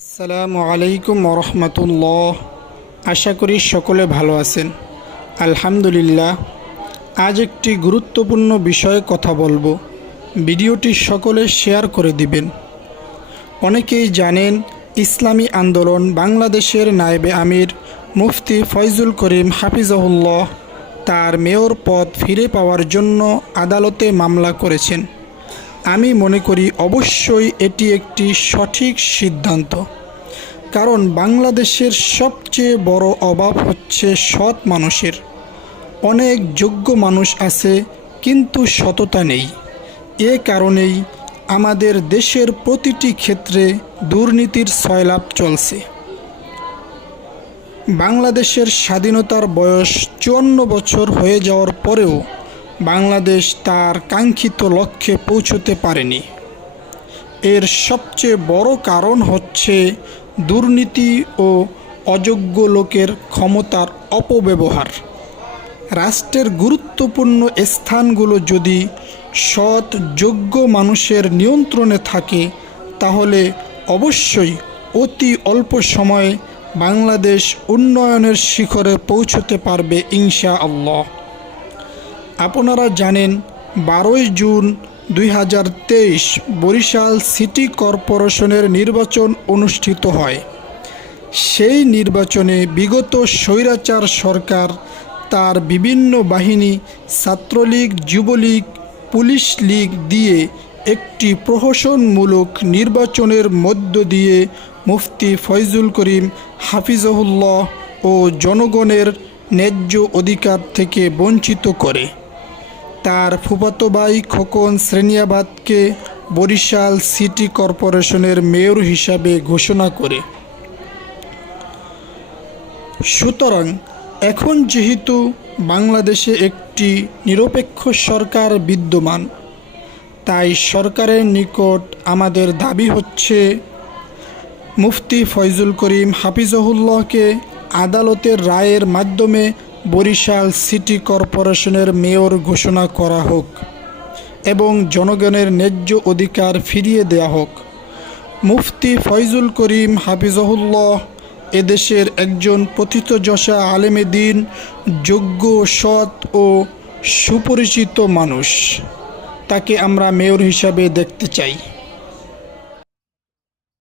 আসসালামু আলাইকুম রহমতুল্লাহ। আশা করি সকলে ভালো আছেন। আলহামদুলিল্লাহ। আজ একটি গুরুত্বপূর্ণ বিষয়ে কথা বলবো। ভিডিওটি সকলে শেয়ার করে দিবেন। অনেকেই জানেন, ইসলামী আন্দোলন বাংলাদেশের নায়েবে আমির মুফতি ফয়জুল করিম হাফিজাহুল্লাহ তার মেয়র পদ ফিরে পাওয়ার জন্য আদালতে মামলা করেছেন। আমি মনে করি অবশ্যই এটি একটি সঠিক সিদ্ধান্ত, কারণ বাংলাদেশের সবচেয়ে বড় অভাব হচ্ছে সৎ মানুষের। অনেক যোগ্য মানুষ আছে, কিন্তু সততা নেই। এ কারণেই আমাদের দেশের প্রতিটি ক্ষেত্রে দুর্নীতির সয়লাব চলছে। বাংলাদেশের স্বাধীনতার বয়স 54 বছর হয়ে যাওয়ার পরেও বাংলাদেশ তার কাঙ্ক্ষিত লক্ষ্যে পৌঁছতে পারেনি। এর সবচেয়ে বড় কারণ হচ্ছে দুর্নীতি ও অযোগ্য লোকের ক্ষমতার অপব্যবহার। রাষ্ট্রের গুরুত্বপূর্ণ স্থানগুলো যদি সৎ যোগ্য মানুষের নিয়ন্ত্রণে থাকে, তাহলে অবশ্যই অতি অল্প সময়ে বাংলাদেশ উন্নয়নের শিখরে পৌঁছতে পারবে ইনশাআল্লাহ। আপনারা জানেন, 12 জুন 2023 বরিশাল সিটি কর্পোরেশনের নির্বাচন অনুষ্ঠিত হয়। সেই নির্বাচনে বিগত স্বৈরাচার সরকার তার বিভিন্ন বাহিনী, ছাত্রলীগ, যুবলীগ, পুলিশ লীগ দিয়ে একটি প্রহসনমূলক নির্বাচনের মধ্য দিয়ে মুফতি ফয়জুল করিম হাফিজাহুল্লাহ ও জনগণের ন্যায্য অধিকার থেকে বঞ্চিত করে। তার ফুফাতো ভাই খোকন শ্রেণিয়াবাদকে বরিশাল সিটি কর্পোরেশনের মেয়র হিসাবে ঘোষণা করে। সুতরাং এখন যেহেতু বাংলাদেশে একটি নিরপেক্ষ সরকার বিদ্যমান, তাই সরকারের নিকট আমাদের দাবি হচ্ছে মুফতি ফয়জুল করিম হাফিজাহুল্লাহকে আদালতের রায়ের মাধ্যমে বরিশাল সিটি কর্পোরেশনের মেয়র ঘোষণা করা হোক এবং জনগণের ন্যায্য অধিকার ফিরিয়ে দেয়া হোক। মুফতি ফয়জুল করিম হাফিজাহুল্লাহ এদেশের একজন প্রথিতযশা আলেমে দ্বীন, যোগ্য, সৎ ও সুপরিচিত মানুষ। তাকে আমরা মেয়র হিসাবে দেখতে চাই।